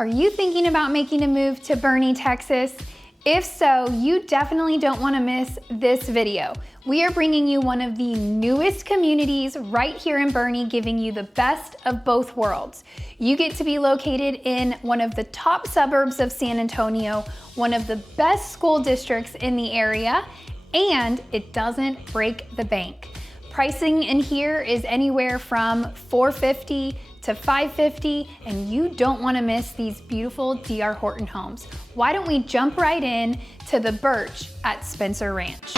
Are you thinking about making a move to Boerne, Texas? If so, you definitely don't want to miss this video. We are bringing you one of the newest communities right here in Boerne, giving you the best of both worlds. You get to be located in one of the top suburbs of San Antonio, one of the best school districts in the area, and it doesn't break the bank. Pricing in here is anywhere from $450 to $550, and you don't want to miss these beautiful D.R. Horton homes. Why don't we jump right in to the Birch at Spencer Ranch.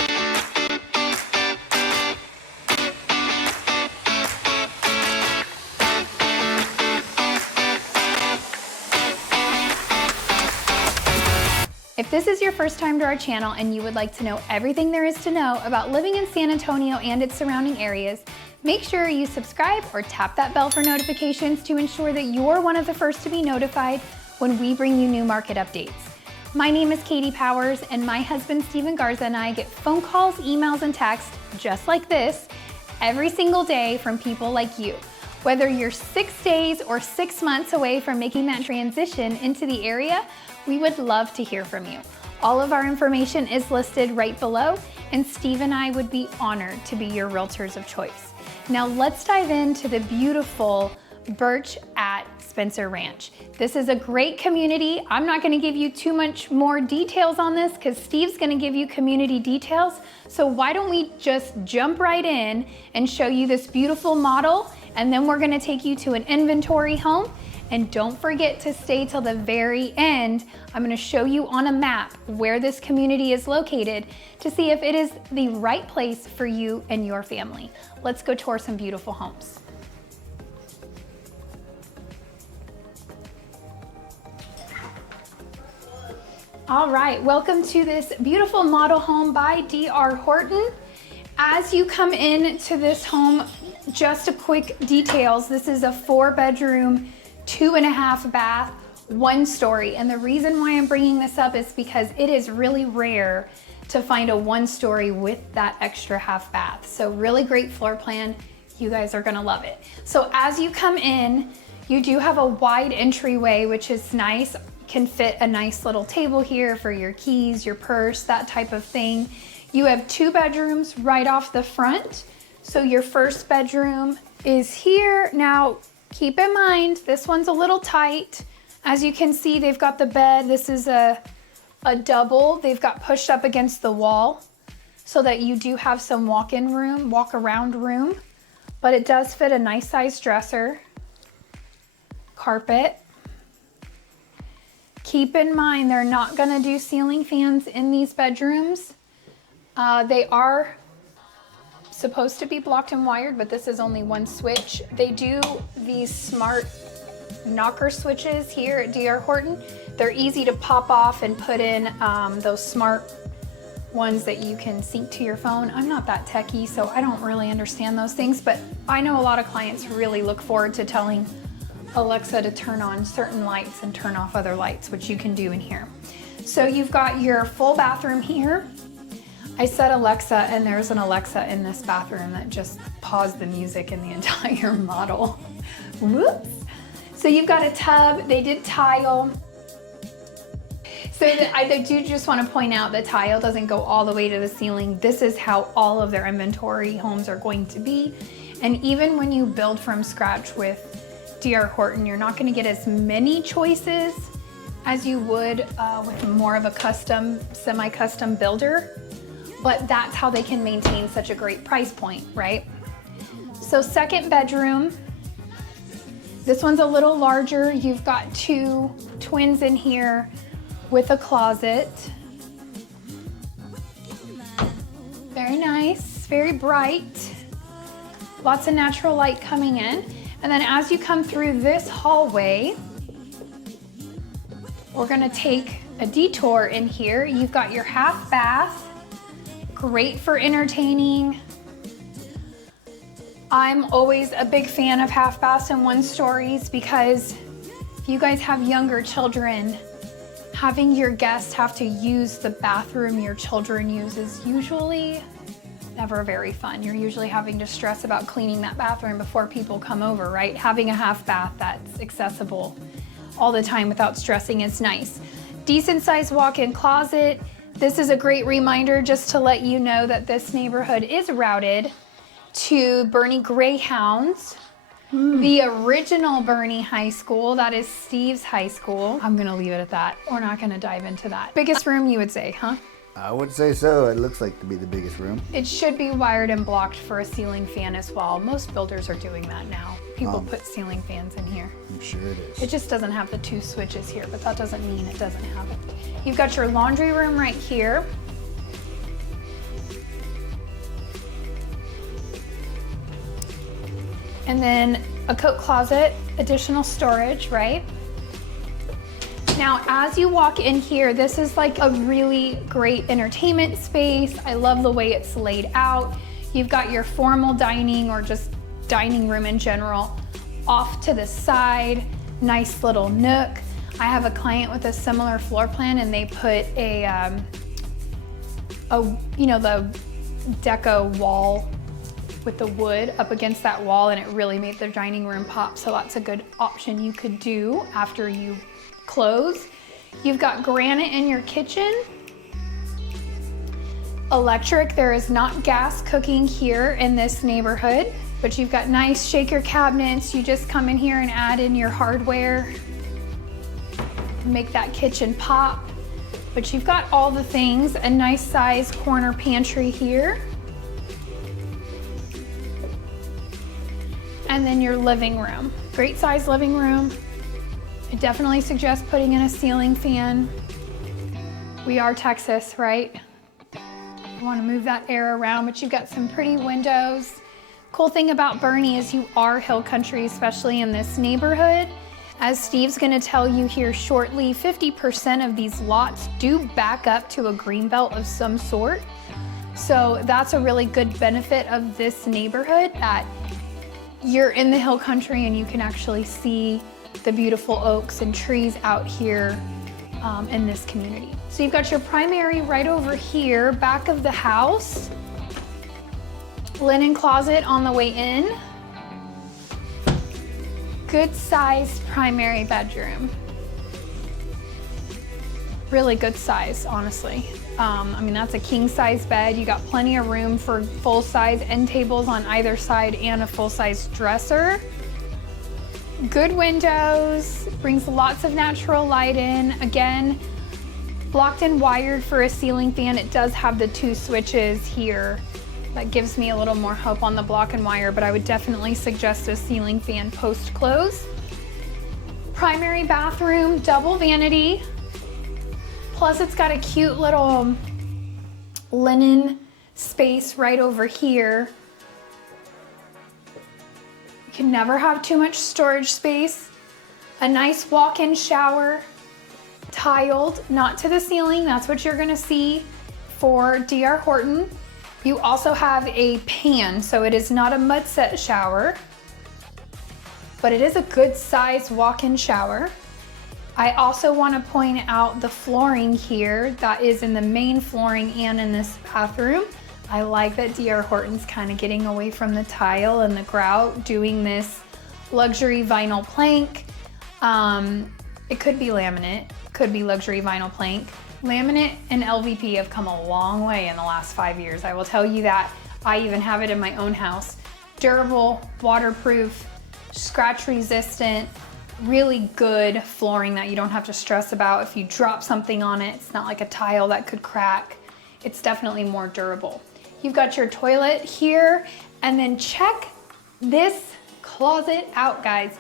If this is your first time to our channel and you would like to know everything there is to know about living in San Antonio and its surrounding areas, make sure you subscribe or tap that bell for notifications to ensure that you're one of the first to be notified when we bring you new market updates. My name is Katie Powers, and my husband Stephen Garza and I get phone calls, emails, and texts just like this every single day from people like you. Whether you're 6 days or 6 months away from making that transition into the area, we would love to hear from you. All of our information is listed right below, and Steve and I would be honored to be your realtors of choice. Now let's dive into the beautiful Birch at Spencer Ranch. This is a great community. I'm not gonna give you too much more details on this because Steve's gonna give you community details. So why don't we just jump right in and show you this beautiful model, and then we're gonna take you to an inventory home. And don't forget to stay till the very end. I'm gonna show you on a map where this community is located to see if it is the right place for you and your family. Let's go tour some beautiful homes. All right, welcome to this beautiful model home by D.R. Horton. As you come into this home, just a quick details. This is a 4-bedroom, 2.5 bath, 1 story. And the reason why I'm bringing this up is because it is really rare to find a 1 story with that extra half bath. So really great floor plan. You guys are gonna love it. So as you come in, you do have a wide entryway, which is nice. Can fit a nice little table here for your keys, your purse, that type of thing. You have 2 bedrooms right off the front. So your first bedroom is here. Now, keep in mind, this one's a little tight. As you can see, they've got the bed. This is a double. They've got pushed up against the wall so that you do have some walk-in room, walk-around room, but it does fit a nice size dresser, carpet. Keep in mind, they're not gonna do ceiling fans in these bedrooms. They are supposed to be blocked and wired, but this is only 1 switch. They do these smart knocker switches here at D.R. Horton. They're easy to pop off and put in those smart ones that you can sync to your phone. I'm not that techie, so I don't really understand those things, but I know a lot of clients really look forward to telling Alexa to turn on certain lights and turn off other lights, which you can do in here. So you've got your full bathroom here. I said Alexa, and there's an Alexa in this bathroom that just paused the music in the entire model. Whoops. So you've got a tub. They did tile. So I do just want to point out the tile doesn't go all the way to the ceiling. This is how all of their inventory homes are going to be. And even when you build from scratch with D.R. Horton, you're not going to get as many choices as you would with more of a custom, semi-custom builder. But that's how they can maintain such a great price point, right? So second bedroom, this one's a little larger. You've got 2 twins in here with a closet. Very nice, very bright. Lots of natural light coming in. And then as you come through this hallway, we're gonna take a detour in here. You've got your half bath. Great for entertaining. I'm always a big fan of half baths and 1 stories because if you guys have younger children, having your guests have to use the bathroom your children use is usually never very fun. You're usually having to stress about cleaning that bathroom before people come over, right? Having a half bath that's accessible all the time without stressing is nice. Decent sized walk-in closet. This is a great reminder just to let you know that this neighborhood is routed to Boerne Greyhounds, the original Boerne High School. That is Steve's high school. I'm gonna leave it at that. We're not gonna dive into that. Biggest room you would say, huh? I would say so. It looks like to be the biggest room. It should be wired and blocked for a ceiling fan as well. Most builders are doing that now. People put ceiling fans in here. I'm sure it is. It just doesn't have the 2 switches here, but that doesn't mean it doesn't have it. You've got your laundry room right here. And then a coat closet, additional storage, right? Now, as you walk in here, this is like a really great entertainment space. I love the way it's laid out. You've got your formal dining or just dining room in general off to the side, nice little nook. I have a client with a similar floor plan and they put a you know, the deco wall with the wood up against that wall, and it really made the dining room pop. So that's a good option you could do after you close. You've got granite in your kitchen. Electric, there is not gas cooking here in this neighborhood, but you've got nice shaker cabinets. You just come in here and add in your hardware, make that kitchen pop. But you've got all the things, a nice size corner pantry here. And then your living room, great size living room. I definitely suggest putting in a ceiling fan. We are Texas, right? You want to move that air around, but you've got some pretty windows. Cool thing about Boerne is you are hill country, especially in this neighborhood. As Steve's going to tell you here shortly, 50% of these lots do back up to a greenbelt of some sort. So that's a really good benefit of this neighborhood, that you're in the hill country and you can actually see the beautiful oaks and trees out here in this community. So you've got your primary right over here, back of the house. Linen closet on the way in. Good sized primary bedroom. Really good size, honestly. I mean, that's a king size bed. You got plenty of room for full size end tables on either side and a full size dresser. Good windows, brings lots of natural light in. Again, blocked and wired for a ceiling fan. It does have the 2 switches here. That gives me a little more hope on the block and wire, but I would definitely suggest a ceiling fan post close. Primary bathroom, double vanity. Plus it's got a cute little linen space right over here. You can never have too much storage space. A nice walk-in shower, tiled, not to the ceiling. That's what you're gonna see for DR Horton. You also have a pan, so it is not a mud set shower, but it is a good size walk-in shower. I also want to point out the flooring here that is in the main flooring and in this bathroom. I like that DR Horton's kind of getting away from the tile and the grout, doing this luxury vinyl plank. It could be laminate, could be luxury vinyl plank. Laminate and LVP have come a long way in the last 5 years. I will tell you that. I even have it in my own house. Durable, waterproof, scratch resistant, really good flooring that you don't have to stress about if you drop something on it. It's not like a tile that could crack. It's definitely more durable. You've got your toilet here, and then check this closet out, guys.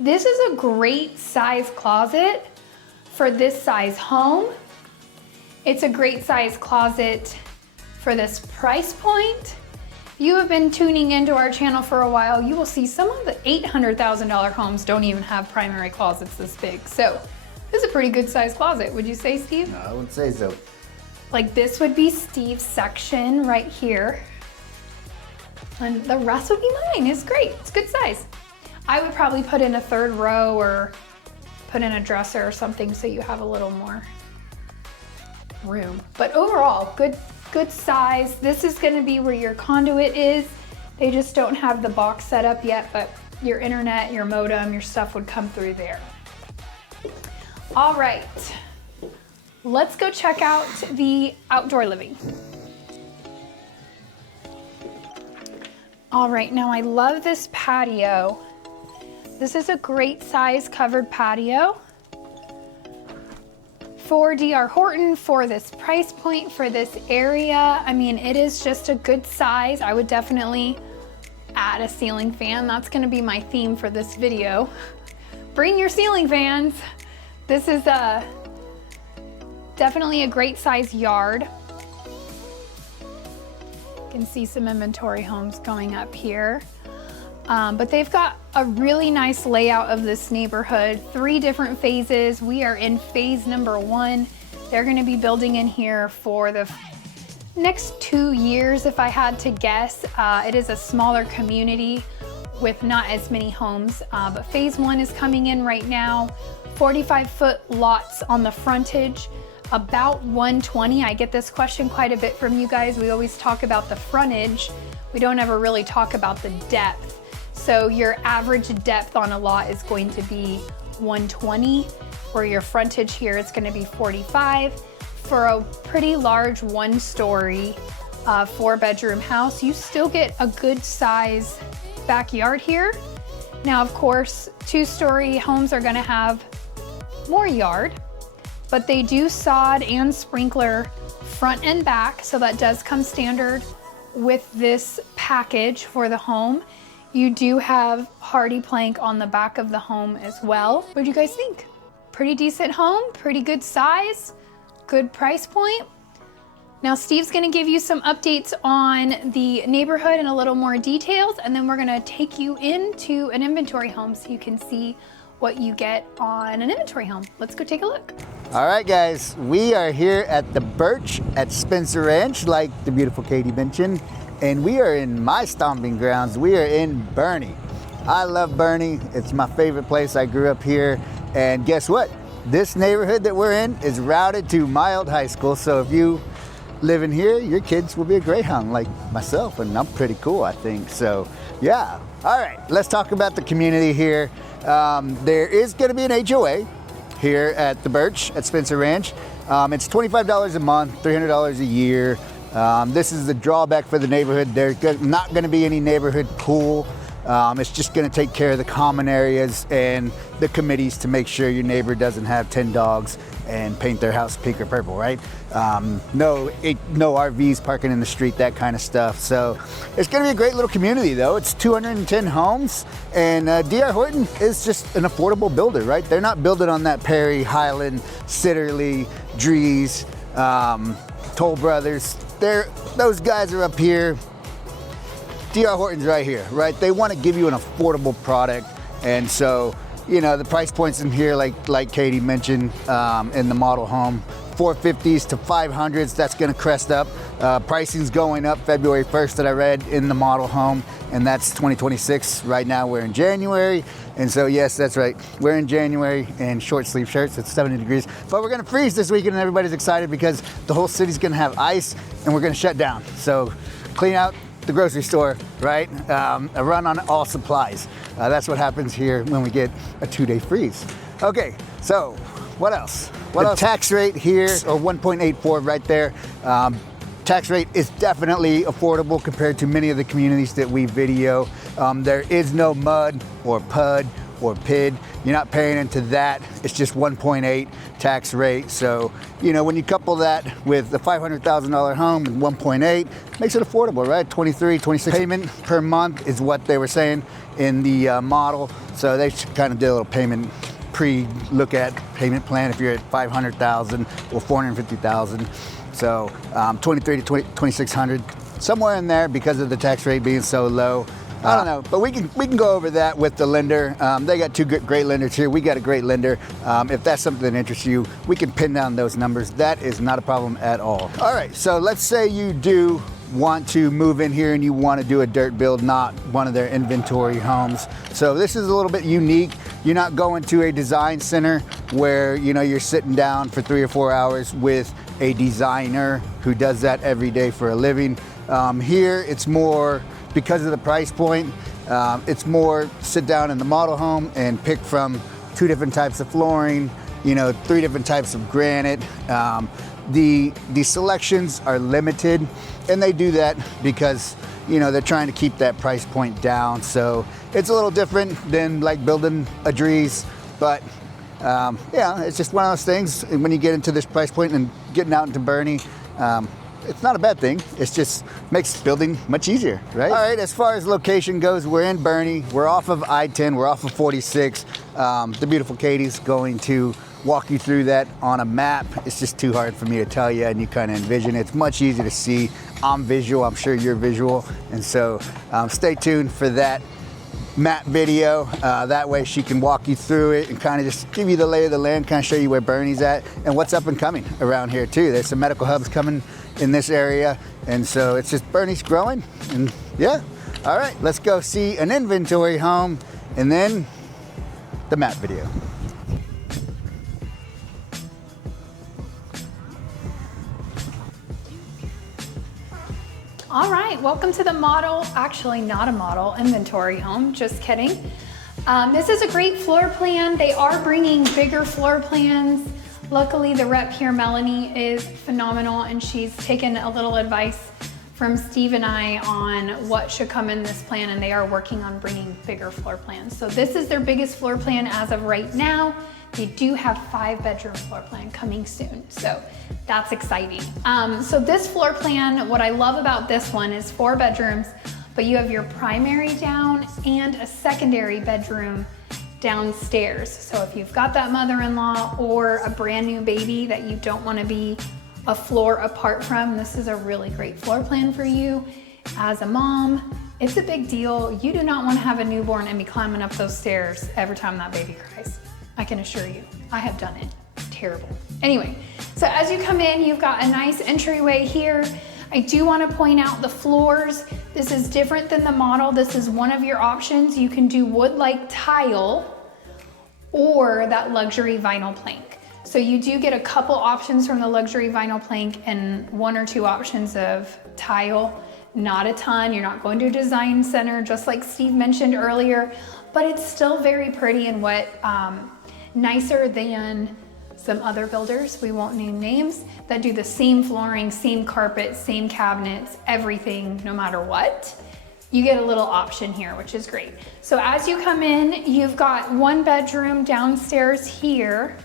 This is a great size closet for this size home. It's a great size closet for this price point. If you have been tuning into our channel for a while, you will see some of the $800,000 homes don't even have primary closets this big. So this is a pretty good size closet, would you say, Steve? No, I wouldn't say so. Like this would be Steve's section right here. And the rest would be mine. It's great, it's good size. I would probably put in a 3rd row or put in a dresser or something so you have a little more room. But overall, good size. This is gonna be where your conduit is. They just don't have the box set up yet, but your internet, your modem, your stuff would come through there. All right, let's go check out the outdoor living. All right, now I love this patio. This is a great size covered patio for DR Horton, for this price point, for this area. I mean, it is just a good size. I would definitely add a ceiling fan. That's gonna be my theme for this video. Bring your ceiling fans. This is definitely a great size yard. You can see some inventory homes going up here. But they've got a really nice layout of this neighborhood, 3 different phases. We are in phase number 1. They're gonna be building in here for the next 2 years, if I had to guess. It is a smaller community with not as many homes, but phase 1 is coming in right now. 45-foot lots on the frontage, about 120. I get this question quite a bit from you guys. We always talk about the frontage. We don't ever really talk about the depth. So your average depth on a lot is going to be 120, where your frontage here is going to be 45. For a pretty large 1-story, 4-bedroom house, you still get a good size backyard here. Now, of course, 2-story homes are going to have more yard, but they do sod and sprinkler front and back, so that does come standard with this package for the home. You do have hardy plank on the back of the home as well. What do you guys think? Pretty decent home, pretty good size, good price point. Now Steve's gonna give you some updates on the neighborhood and a little more details, and then we're gonna take you into an inventory home so you can see what you get on an inventory home. Let's go take a look. All right, guys, we are here at the Birch at Spencer Ranch, like the beautiful Katie mentioned, and we are in my stomping grounds. We are in Boerne. I love Boerne. It's my favorite place. I grew up here, and guess what? This neighborhood that we're in is routed to my old high school, so if you live in here, your kids will be a Greyhound like myself, and I'm pretty cool, I think. So, yeah. All right, let's talk about the community here. There is going to be an HOA here at the Birch at Spencer Ranch. It's $25 a month, $300 a year. This is the drawback for the neighborhood. There's not going to be any neighborhood pool. It's just going to take care of the common areas and the committees to make sure your neighbor doesn't have 10 dogs and paint their house pink or purple, right? No RVs parking in the street, that kind of stuff. So it's going to be a great little community, though. It's 210 homes, and DR Horton is just an affordable builder, right? They're not building on that Perry, Highland, Sitterly, Drees, Toll Brothers. Those guys are up here. DR Horton's right here, right? They want to give you an affordable product, and so, you know, the price points in here, like Katie mentioned, in the model home, 450s to 500s, that's going to crest up. Pricing's going up February 1st that I read in the model home, and that's 2026. Right now we're in January, and so yes, that's right, we're in January in short sleeve shirts. It's 70 degrees, but we're going to freeze this weekend, and everybody's excited because the whole city's going to have ice, and we're going to shut down. So clean out the grocery store, right? A run on all supplies. That's what happens here when we get a 2-day freeze. Okay, so what else? The tax rate here, or 1.84 right there. Tax rate is definitely affordable compared to many of the communities that we video. There is no MUD or PUD or PID. You're not paying into that. It's just 1.8 tax rate. So, you know, when you couple that with the $500,000 home and 1.8, makes it affordable, right? 23, 26 payment per month is what they were saying in the model. So they kind of did a little payment pre-look at payment plan if you're at 500,000 or 450,000. So 23 to 2,600, somewhere in there because of the tax rate being so low. I don't know, but we can go over that with the lender. They got two great lenders here. We got a great lender. If that's something that interests you, we can pin down those numbers. That is not a problem at all. All right, so let's say you do want to move in here and you want to do a dirt build, not one of their inventory homes. So this is a little bit unique. You're not going to a design center where, you know, you're sitting down for 3 or 4 hours with a designer who does that every day for a living. Here it's more, because of the price point, it's more sit down in the model home and pick from 2 different types of flooring, you know, 3 different types of granite. The selections are limited, and they do that because, you know, they're trying to keep that price point down. So it's a little different than like building a Dries, but yeah, it's just one of those things. And when you get into this price point and getting out into Boerne, it's not a bad thing. It's just makes building much easier, right? All right, as far as location goes, we're in Boerne. We're off of I-10, we're off of 46. The beautiful Katie's going to walk you through that on a map. It's just too hard for me to tell you, and you kind of envision it. It's much easier to see. I'm visual, I'm sure you're visual. And so stay tuned for that map video. That way she can walk you through it and kind of just give you the lay of the land, kind of show you where Boerne's at and what's up and coming around here too. There's some medical hubs coming in this area, and so it's just Boerne's growing, and yeah. All right, let's go see an inventory home and then the map video. All right, welcome to the model, actually not a model, inventory home, just kidding. This is a great floor plan. They are bringing bigger floor plans. Luckily, the rep here, Melanie, is phenomenal, and she's taken a little advice from Steve and I on what should come in this plan, and they are working on bringing bigger floor plans. So this is their biggest floor plan as of right now. They do have 5-bedroom floor plan coming soon, so that's exciting. So this floor plan, what I love about this one is 4 bedrooms, but you have your primary down and a secondary bedroom downstairs. So if you've got that mother-in-law or a brand new baby that you don't want to be a floor apart from, this is a really great floor plan for you. As a mom, it's a big deal. You do not want to have a newborn and be climbing up those stairs every time that baby cries. I can assure you, I have done it. Terrible. Anyway, so as you come in, you've got a nice entryway here. I do want to point out the floors. This is different than the model. This is one of your options. You can do wood-like tile or that luxury vinyl plank. So you do get a couple options from the luxury vinyl plank and 1 or 2 options of tile. Not a ton. You're not going to a design center, just like Steve mentioned earlier, but it's still very pretty and what nicer than some other builders, we won't name names, that do the same flooring, same carpet, same cabinets, everything, no matter what. You get a little option here, which is great. So as you come in, you've got 1 bedroom downstairs here.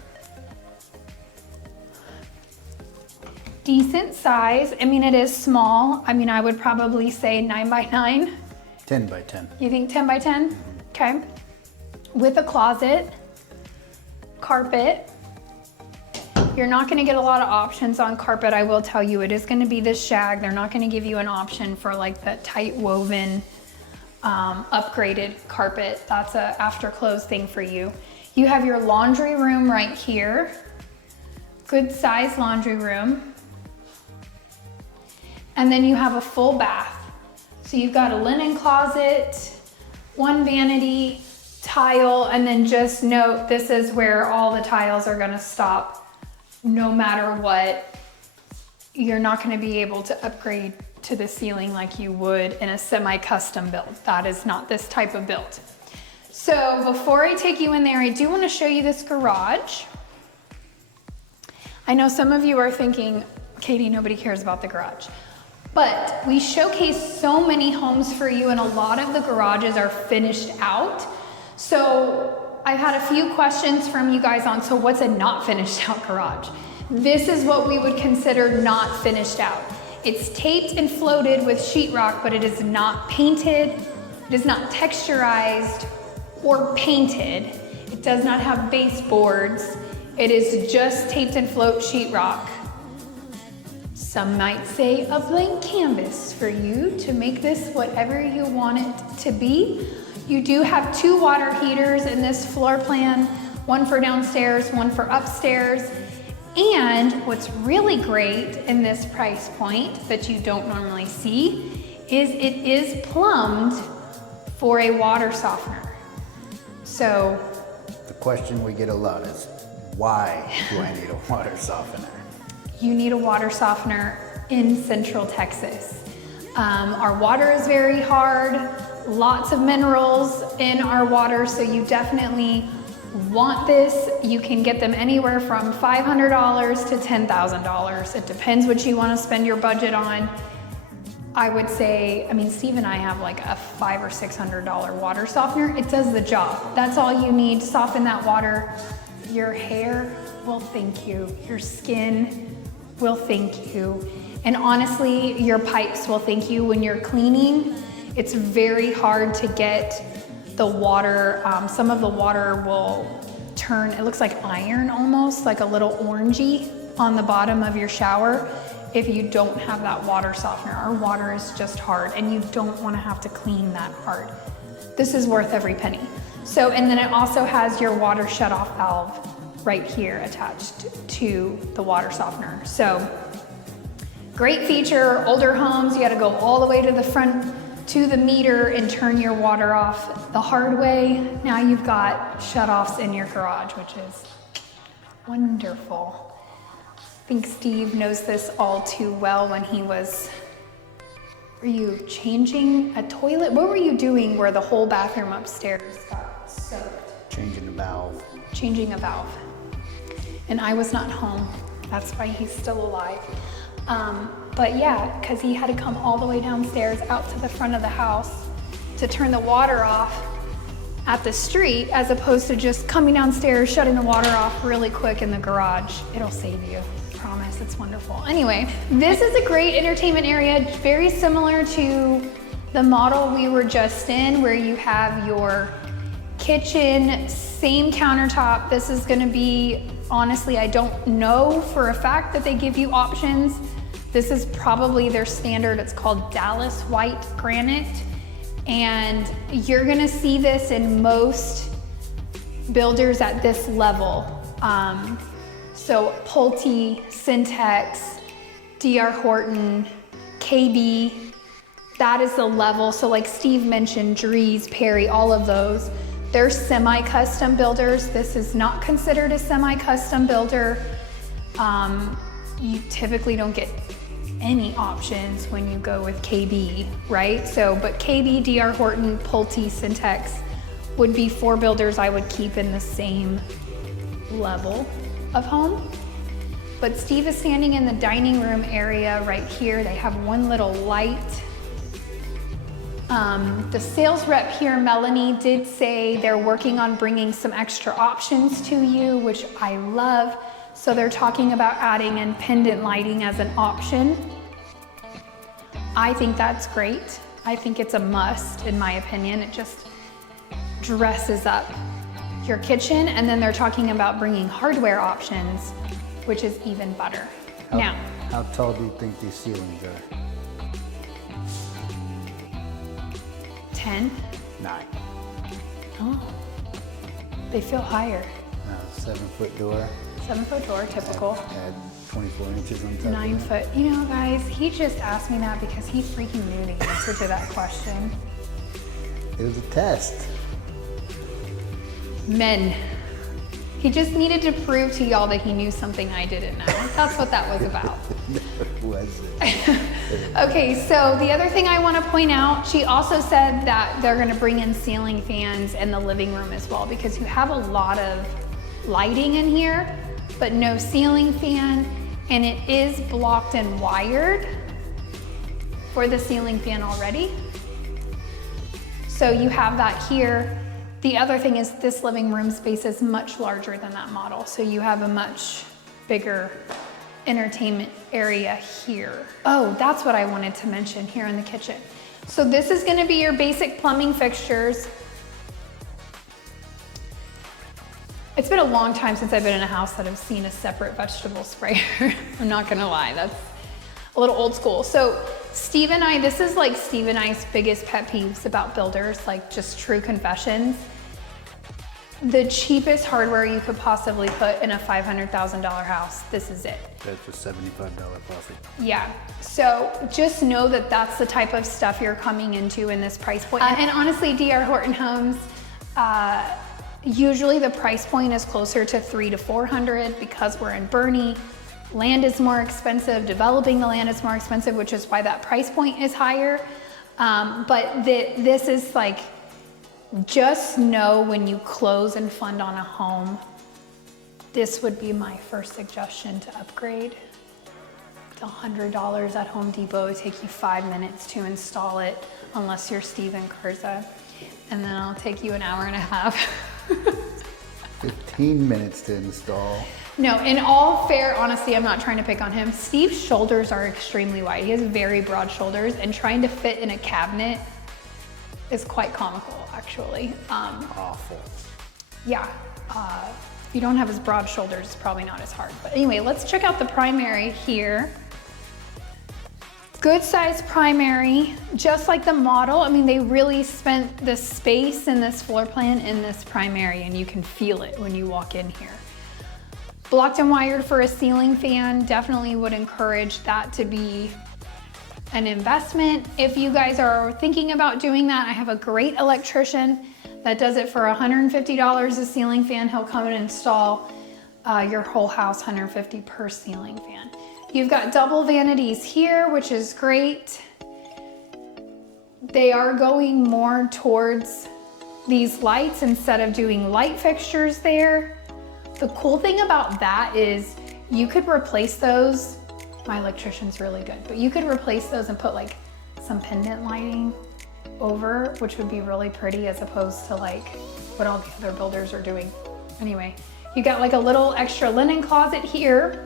Decent size. I mean, it is small. I mean, I would probably say 9 by 9. 10 by 10. You think 10 by 10? Okay. With a closet, carpet. You're not gonna get a lot of options on carpet, I will tell you. It is gonna be this shag. They're not gonna give you an option for like the tight woven, upgraded carpet. That's a after close thing for you. You have your laundry room right here. Good size laundry room. And then you have a full bath. So you've got a linen closet, 1 vanity, tile, and then just note this is where all the tiles are gonna stop. No matter what, you're not gonna be able to upgrade to the ceiling like you would in a semi-custom build. That is not this type of build. So before I take you in there, I do wanna show you this garage. I know some of you are thinking, Katie, nobody cares about the garage. But we showcase so many homes for you, and a lot of the garages are finished out. So I've had a few questions from you guys on, so what's a not finished out garage? This is what we would consider not finished out. It's taped and floated with sheetrock, but it is not painted, it is not texturized or painted. It does not have baseboards. It is just taped and float sheetrock. Some might say a blank canvas for you to make this whatever you want it to be. You do have 2 water heaters in this floor plan, 1 for downstairs, 1 for upstairs. And what's really great in this price point that you don't normally see is it is plumbed for a water softener. So The question we get a lot is, why do I need a water softener? you need a water softener in Central Texas. Our water is very hard, lots of minerals in our water, so you definitely want this, you can get them anywhere from $500 to $10,000. It depends what you want to spend your budget on. I would say, I mean, Steve and I have like a $500 or $600 water softener. It does the job. That's all you need to soften that water. Your hair will thank you. Your skin will thank you. And honestly, your pipes will thank you when you're cleaning. It's very hard to get the water. Some of the water will turn, it looks like iron almost, like a little orangey on the bottom of your shower. If you don't have that water softener, our water is just hard and you don't want to have to clean that hard. This is worth every penny. So, and then it also has your water shutoff valve right here attached to the water softener. So great feature. Older homes, you got to go all the way to the front to the meter and turn your water off the hard way. Now you've got shutoffs in your garage, which is wonderful. I think Steve knows this all too well when he was, were you changing a toilet? What were you doing where the whole bathroom upstairs got soaked? Changing the valve. Changing a valve. And I was not home. That's why he's still alive. But yeah, because he had to come all the way downstairs out to the front of the house to turn the water off at the street, as opposed to just coming downstairs, shutting the water off really quick in the garage. It'll save you. Promise, it's wonderful. Anyway, this is a great entertainment area, very similar to the model we were just in, where you have your kitchen, same countertop. This is gonna be, honestly, I don't know for a fact that they give you options. This is probably their standard. It's called Dallas White Granite. And you're gonna see this in most builders at this level. So Pulte, Syntex, DR Horton, KB, that is the level. So like Steve mentioned, Dries, Perry, all of those, they're semi-custom builders. This is not considered a semi-custom builder. You typically don't get any options when you go with KB, right? So, but KB, DR Horton, Pulte, Syntex would be 4 builders I would keep in the same level of home. But Steve is standing in the dining room area right here. They have one little light. The sales rep here, Melanie, did say they're working on bringing some extra options to you, which I love. So they're talking about adding in pendant lighting as an option. I think that's great. I think it's a must, in my opinion. It just dresses up your kitchen. And then they're talking about bringing hardware options, which is even better. How tall do you think these ceilings are? 10? 9. Oh, they feel higher. 7-foot door. 7-foot door, typical. Add 24 inches on top. 9 foot. You know, guys, he just asked me that because he freaking knew the answer to that question. It was a test. Men. He just needed to prove to y'all that he knew something I didn't know. That's what that was about. No, it wasn't. Okay, so the other thing I want to point out, she also said that they're going to bring in ceiling fans in the living room as well, because you have a lot of lighting in here, but no ceiling fan, and it is blocked and wired for the ceiling fan already. So you have that here. The other thing is this living room space is much larger than that model, so you have a much bigger entertainment area here. Oh, that's what I wanted to mention here in the kitchen. So this is going to be your basic plumbing fixtures. It's been a long time since I've been in a house that I've seen a separate vegetable sprayer. I'm not gonna lie, that's a little old school. So Steve and I, this is like Steve and I's biggest pet peeves about builders, like just true confessions. The cheapest hardware you could possibly put in a $500,000 house, this is it. That's a $75 faucet. Yeah, so just know that that's the type of stuff you're coming into in this price point. And honestly, DR Horton Homes, usually the price point is closer to $300 to $400 because we're in Boerne. Land is more expensive, developing the land is more expensive, which is why that price point is higher. But this is like Just know when you close and fund on a home, this would be my first suggestion to upgrade. It's $100 at Home Depot. It would take you 5 minutes to install it, unless you're Steven Kurza. And then it'll take you an hour and a half. 15 minutes to install. No, in all fair honesty, I'm not trying to pick on him. Steve's shoulders are extremely wide. He has very broad shoulders, and trying to fit in a cabinet is quite comical, actually. Awful. Yeah, if you don't have as broad shoulders, it's probably not as hard. But anyway, let's check out the primary here. Good size primary, just like the model. I mean, they really spent the space in this floor plan in this primary, and you can feel it when you walk in here. Blocked and wired for a ceiling fan, definitely would encourage that to be an investment. If you guys are thinking about doing that, I have a great electrician that does it for $150 a ceiling fan. He'll come and install your whole house, $150 per ceiling fan. You've got double vanities here, which is great. They are going more towards these lights instead of doing light fixtures there. The cool thing about that is you could replace those. My electrician's really good, but you could replace those and put like some pendant lighting over, which would be really pretty, as opposed to like what all the other builders are doing. Anyway, you got like a little extra linen closet here.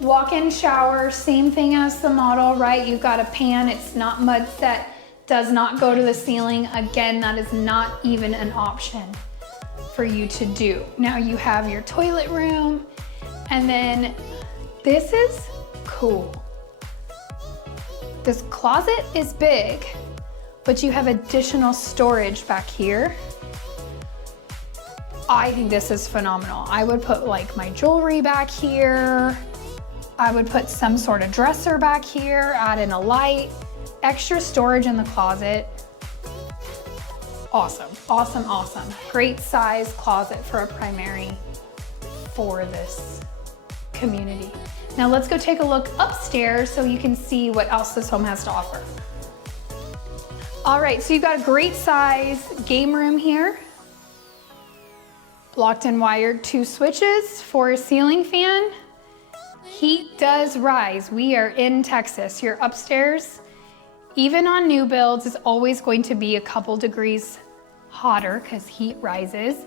Walk-in shower, same thing as the model, right? You've got a pan, it's not mud set, does not go to the ceiling. Again, that is not even an option for you to do. Now you have your toilet room, and then this is cool. This closet is big, but you have additional storage back here. I think this is phenomenal. I would put like my jewelry back here. I would put some sort of dresser back here, add in a light, extra storage in the closet. Awesome, awesome, awesome. Great size closet for a primary for this community. Now let's go take a look upstairs so you can see what else this home has to offer. All right, so you've got a great size game room here. Blocked and wired 2 switches for a ceiling fan. Heat does rise. We are in Texas. Your upstairs, even on new builds, is always going to be a couple degrees hotter because heat rises.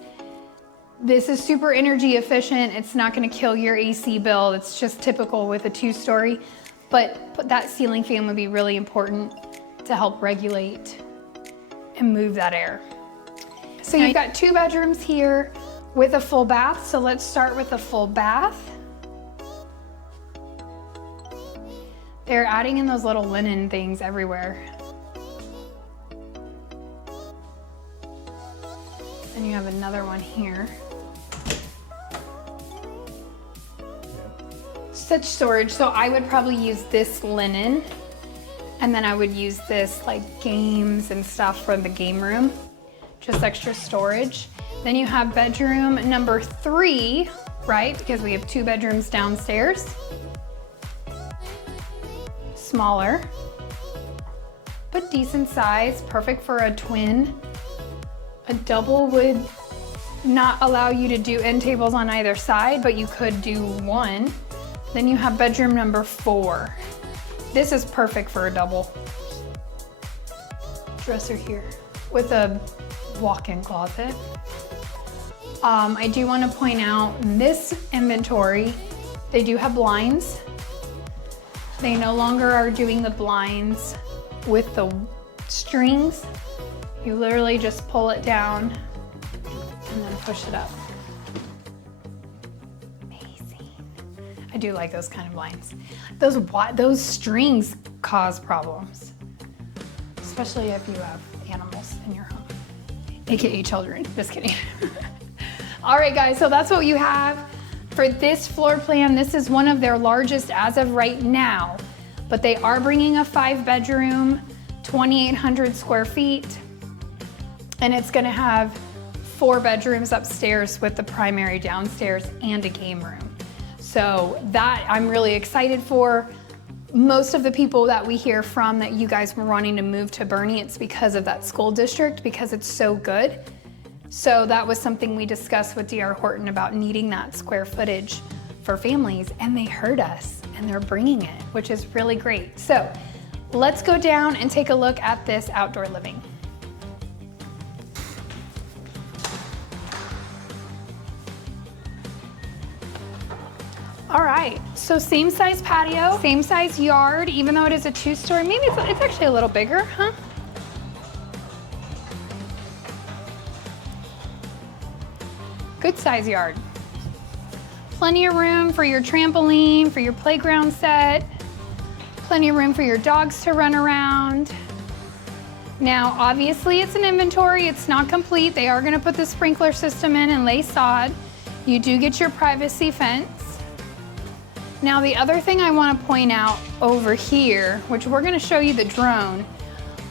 This is super energy efficient. It's not going to kill your AC bill. It's just typical with a 2-story, but that ceiling fan would be really important to help regulate and move that air. So you've got 2 bedrooms here with a full bath. So let's start with a full bath. They're adding in those little linen things everywhere. And you have another one here. Such storage. So I would probably use this linen, and then I would use this like games and stuff for the game room. Just extra storage. Then you have bedroom number 3, right? Because we have 2 bedrooms downstairs. Smaller, but decent size, perfect for a twin. A double would not allow you to do end tables on either side, but you could do one. Then you have bedroom number 4. This is perfect for a double. Dresser here with a walk-in closet. I do want to point out this inventory, they do have blinds. They no longer are doing the blinds with the strings. You literally just pull it down and then push it up. Amazing. I do like those kind of blinds. Those strings cause problems, especially if you have animals in your home, AKA children, just kidding. All right guys, so that's what you have. For this floor plan, this is one of their largest as of right now, but they are bringing a 5-bedroom, 2,800 square feet, and it's gonna have 4 bedrooms upstairs with the primary downstairs and a game room. So that I'm really excited for. most of the people that we hear from that you guys were wanting to move to Boerne, it's because of that school district, because it's so good. So that was something we discussed with DR Horton about needing that square footage for families, and they heard us and they're bringing it, which is really great. So let's go down and take a look at this outdoor living. All right, so same size patio, same size yard, even though it is a 2-story, maybe it's actually a little bigger, huh? Good size yard. Plenty of room for your trampoline, for your playground set, plenty of room for your dogs to run around. Now, obviously it's an inventory, it's not complete. They are gonna put the sprinkler system in and lay sod. You do get your privacy fence. Now, the other thing I want to point out over here, which we're going to show you the drone,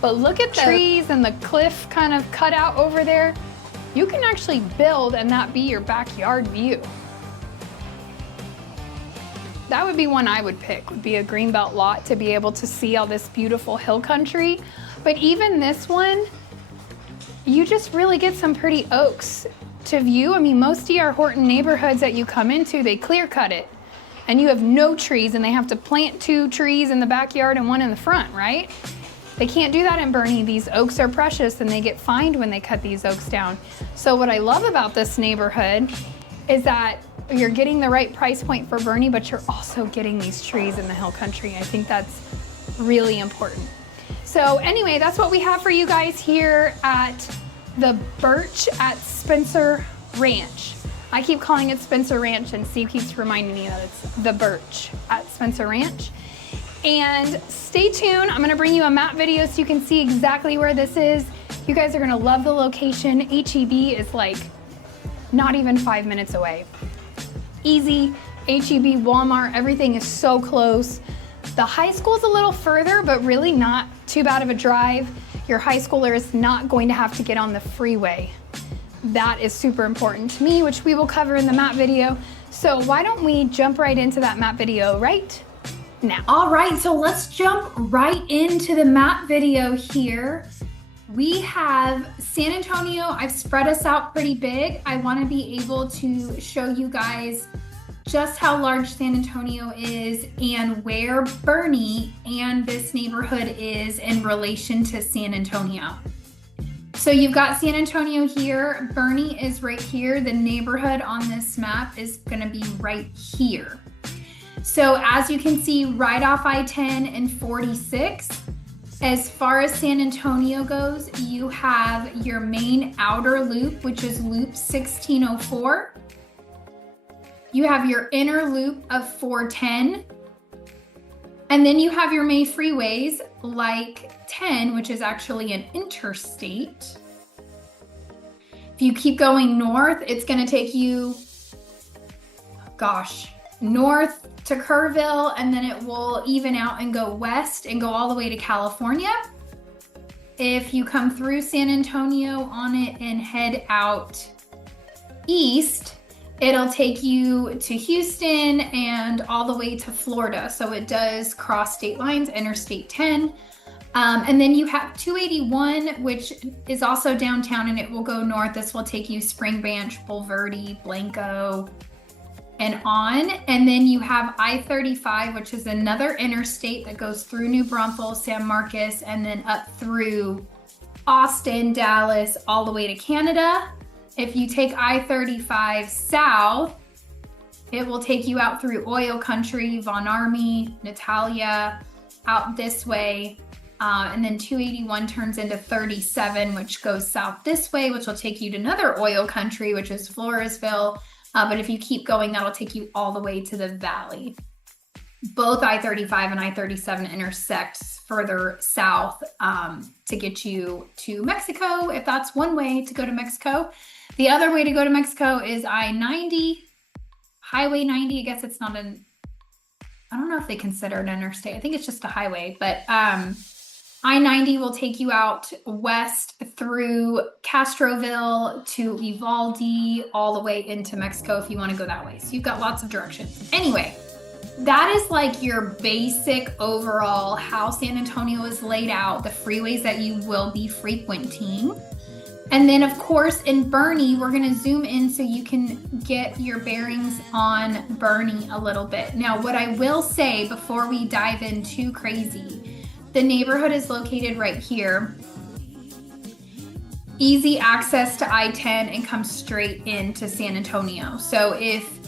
but look at the trees and the cliff kind of cut out over there. You can actually build and that be your backyard view. That would be one I would pick, would be a greenbelt lot to be able to see all this beautiful hill country. But even this one, you just really get some pretty oaks to view. I mean, most DR Horton neighborhoods that you come into, they clear cut it. And you have no trees and they have to plant 2 trees in the backyard and 1 in the front, right? They can't do that in Boerne. These oaks are precious and they get fined when they cut these oaks down. So what I love about this neighborhood is that you're getting the right price point for Boerne, but you're also getting these trees in the hill country. I think that's really important. So anyway, that's what we have for you guys here at the Birch at Spencer Ranch. I keep calling it Spencer Ranch and Steve keeps reminding me that it's the Birch at Spencer Ranch. And stay tuned, I'm gonna bring you a map video so you can see exactly where this is. You guys are gonna love the location. HEB is like not even 5 minutes away. Easy, HEB, Walmart, everything is so close. The high school's a little further, but really not too bad of a drive. Your high schooler is not going to have to get on the freeway. That is super important to me, which we will cover in the map video. So why don't we jump right into that map video right now? All right, so let's jump right into the map video here. We have San Antonio. I've spread us out pretty big. I want to be able to show you guys just how large San Antonio is and where Boerne and this neighborhood is in relation to San Antonio. So you've got San Antonio here, Boerne is right here. The neighborhood on this map is gonna be right here. So as you can see, right off I-10 and 46, as far as San Antonio goes, you have your main outer loop, which is loop 1604. You have your inner loop of 410. And then you have your main freeways like 10, which is actually an interstate. If you keep going north, it's gonna take you, north to Kerrville, and then it will even out and go west and go all the way to California. If you come through San Antonio on it and head out east, it'll take you to Houston and all the way to Florida. So it does cross state lines, Interstate 10. And then you have 281, which is also downtown, and it will go north. This will take you Spring Branch, Bulverde, Blanco, and on. And then you have I-35, which is another interstate that goes through New Braunfels, San Marcos, and then up through Austin, Dallas, all the way to Canada. If you take I-35 south, it will take you out through oil country, Von Army, Natalia, out this way. And then 281 turns into 37, which goes south this way, which will take you to another oil country, which is Floresville. But if you keep going, that'll take you all the way to the valley. Both I-35 and I-37 intersect further south to get you to Mexico, if that's one way to go to Mexico. The other way to go to Mexico is I-90, Highway 90. I guess it's not I don't know if they consider it an interstate. I think it's just a highway, but I-90 will take you out west through Castroville to Uvalde, all the way into Mexico if you want to go that way. So you've got lots of directions. Anyway, that is like your basic overall how San Antonio is laid out, the freeways that you will be frequenting. And then of course in Boerne, we're gonna zoom in so you can get your bearings on Boerne a little bit. Now, what I will say before we dive in too crazy, the neighborhood is located right here. Easy access to I-10 and comes straight into San Antonio. So if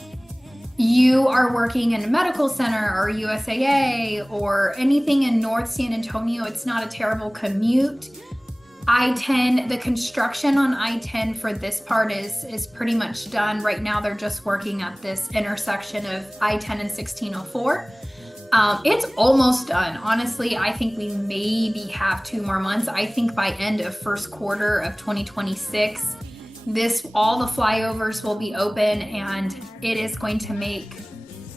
you are working in a medical center or USAA or anything in North San Antonio, it's not a terrible commute. I-10, the construction on I-10 for this part is pretty much done. Right now, they're just working at this intersection of I-10 and 1604. It's almost done. Honestly, I think we maybe have 2 more months. I think by end of first quarter of 2026, all the flyovers will be open, and it is going to make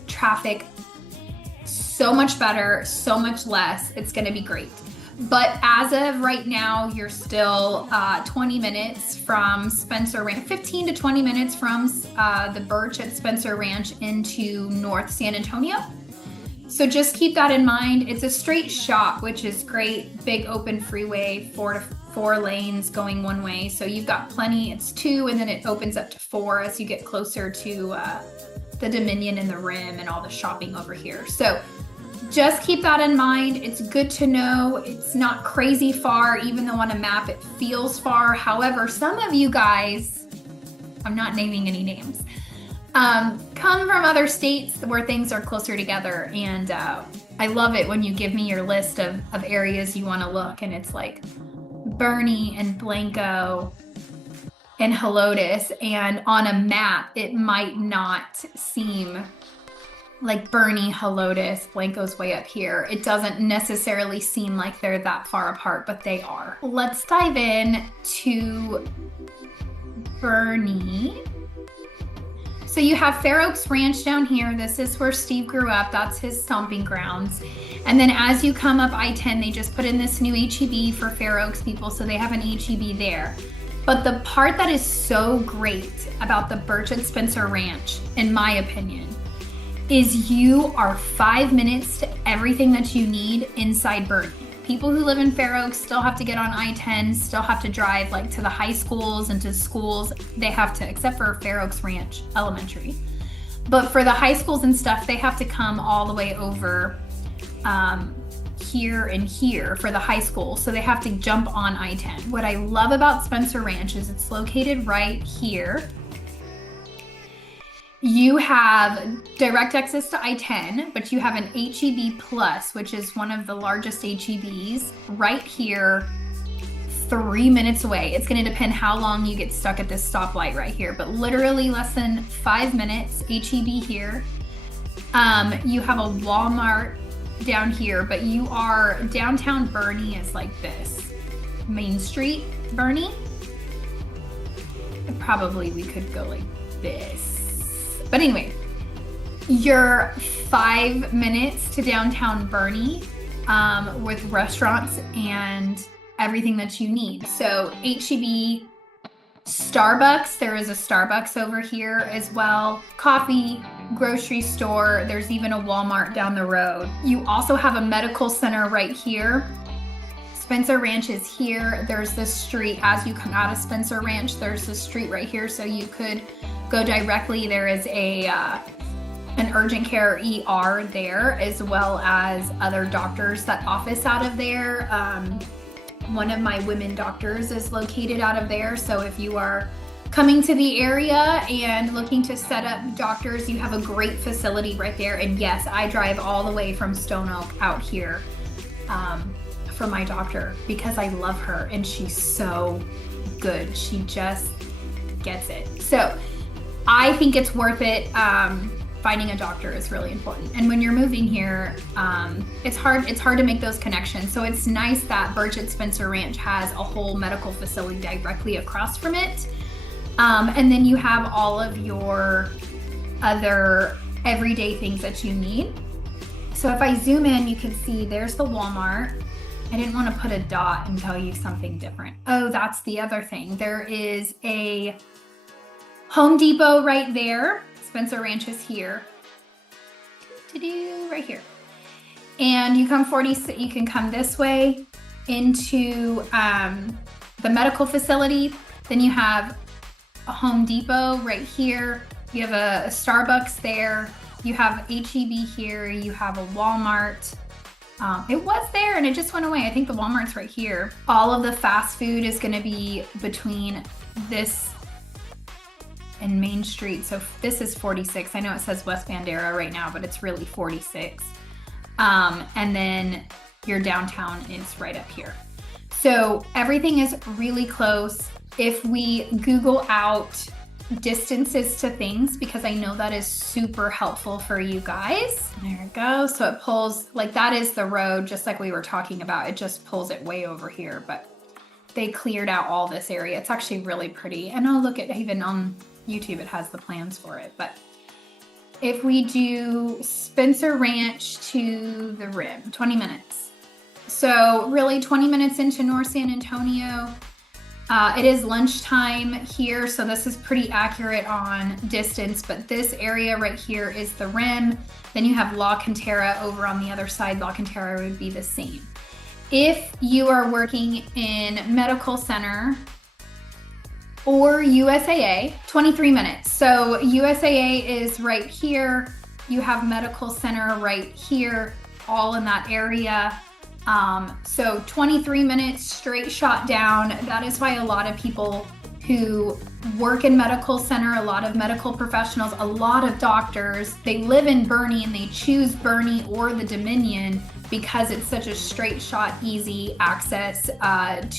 traffic so much better, so much less. It's going to be great. But as of right now, you're still 20 minutes from Spencer Ranch, 15 to 20 minutes from the Birch at Spencer Ranch into North San Antonio. So just keep that in mind. It's a straight shot, which is great. Big open freeway, 4 lanes going one way. So you've got plenty. It's 2, and then it opens up to 4 as you get closer to the Dominion and the Rim and all the shopping over here. So just keep that in mind. It's good to know. It's not crazy far, even though on a map it feels far. However, some of you guys, I'm not naming any names, come from other states where things are closer together. And I love it when you give me your list of areas you want to look, and it's like Boerne and Blanco and Helotes. And on a map, it might not seem like Boerne, Helotes, Blanco's way up here. It doesn't necessarily seem like they're that far apart, but they are. Let's dive in to Boerne. So you have Fair Oaks Ranch down here. This is where Steve grew up. That's his stomping grounds. And then as you come up I-10, they just put in this new HEB for Fair Oaks people, so they have an HEB there. But the part that is so great about the Birch and Spencer Ranch, in my opinion, is you are 5 minutes to everything that you need inside Boerne. People who live in Fair Oaks still have to get on I-10, still have to drive like to the high schools and to schools. They have to, except for Fair Oaks Ranch Elementary. But for the high schools and stuff, they have to come all the way over here and here for the high school. So they have to jump on I-10. What I love about Spencer Ranch is it's located right here. You have direct access to I-10, but you have an HEB Plus, which is one of the largest HEBs right here, 3 minutes away. It's going to depend how long you get stuck at this stoplight right here, but literally less than 5 minutes, HEB here. You have a Walmart down here, but you are, downtown Boerne is like this. Main Street, Boerne. Probably we could go like this. But anyway, you're 5 minutes to downtown Boerne with restaurants and everything that you need. So HEB, Starbucks, there is a Starbucks over here as well. Coffee, grocery store, there's even a Walmart down the road. You also have a medical center right here. Spencer Ranch is here. There's this street as you come out of Spencer Ranch. There's this street right here, so you could go directly. There is an urgent care ER there, as well as other doctors that office out of there. One of my women doctors is located out of there. So if you are coming to the area and looking to set up doctors, you have a great facility right there. And yes, I drive all the way from Stone Oak out here for my doctor because I love her and she's so good. She just gets it. So I think it's worth it. Finding a doctor is really important. And when you're moving here, it's hard to make those connections. So it's nice that Birch at Spencer Ranch has a whole medical facility directly across from it. And then you have all of your other everyday things that you need. So if I zoom in, you can see there's the Walmart. I didn't want to put a dot and tell you something different. Oh, that's the other thing. There is a Home Depot right there. Spencer Ranch is here. right here. And you come you can come this way into the medical facility. Then you have a Home Depot right here. You have a Starbucks there. You have H-E-B here. You have a Walmart. It was there and it just went away. I think the Walmart's right here. All of the fast food is gonna be between this and Main Street. So this is 46. I know it says West Bandera right now, but it's really 46. And then your downtown is right up here. So everything is really close. If we Google out distances to things, because I know that is super helpful for you guys. There it goes. So it pulls, like that is the road, just like we were talking about. It just pulls it way over here, but they cleared out all this area. It's actually really pretty. And I'll look at, even on YouTube, it has the plans for it. But if we do Spencer Ranch to the Rim, 20 minutes. So really 20 minutes into North San Antonio. It is lunchtime here, so this is pretty accurate on distance, but this area right here is the Rim. Then you have La Cantera over on the other side. La Cantera would be the same. If you are working in Medical Center or USAA, 23 minutes. So USAA is right here. You have Medical Center right here, all in that area. So 23 minutes straight shot down. That is why a lot of people who work in Medical Center, a lot of medical professionals, a lot of doctors, they live in Boerne and they choose Boerne or the Dominion because it's such a straight shot, easy access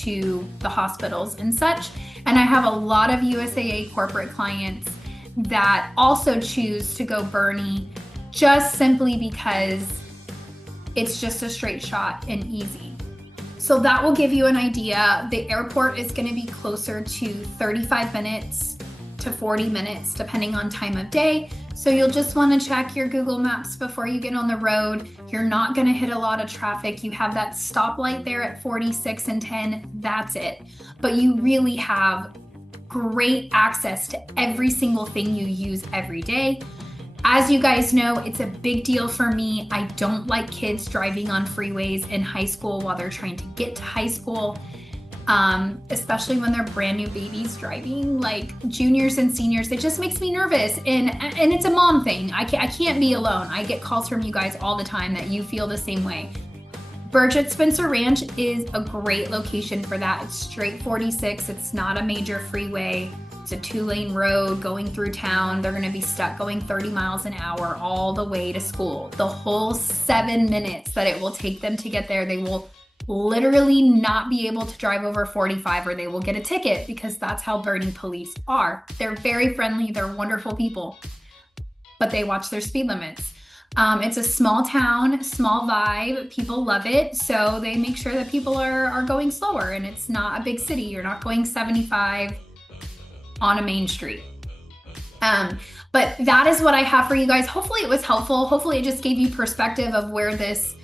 to the hospitals and such. And I have a lot of USAA corporate clients that also choose to go Boerne just simply because it's just a straight shot and easy. So that will give you an idea. The airport is going to be closer to 35 minutes to 40 minutes, depending on time of day. So you'll just want to check your Google Maps before you get on the road. You're not going to hit a lot of traffic. You have that stoplight there at 46 and 10. That's it. But you really have great access to every single thing you use every day. As you guys know, it's a big deal for me. I don't like kids driving on freeways in high school while they're trying to get to high school, especially when they're brand new babies driving, like juniors and seniors. It just makes me nervous, and it's a mom thing. I can't be alone. I get calls from you guys all the time that you feel the same way. Birch at Spencer Ranch is a great location for that. It's straight 46. It's not a major freeway. It's a 2-lane road going through town. They're gonna be stuck going 30 miles an hour all the way to school. The whole 7 minutes that it will take them to get there, they will literally not be able to drive over 45 or they will get a ticket, because that's how Boerne police are. They're very friendly, they're wonderful people, but they watch their speed limits. It's a small town, small vibe. People love it, so they make sure that people are going slower, and it's not a big city. You're not going 75 on a main street. But that is what I have for you guys. Hopefully it was helpful. Hopefully it just gave you perspective of where this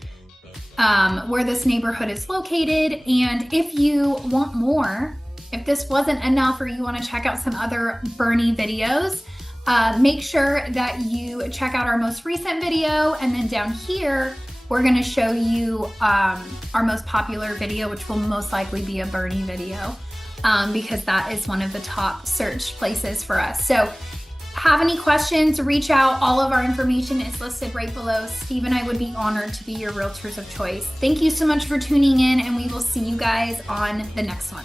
neighborhood is located. And if you want more, if this wasn't enough or you want to check out some other Boerne videos, make sure that you check out our most recent video. And then down here, we're going to show you our most popular video, which will most likely be a Boerne video. Because that is one of the top search places for us. So have any questions, reach out. All of our information is listed right below. Steve and I would be honored to be your realtors of choice. Thank you so much for tuning in, and we will see you guys on the next one.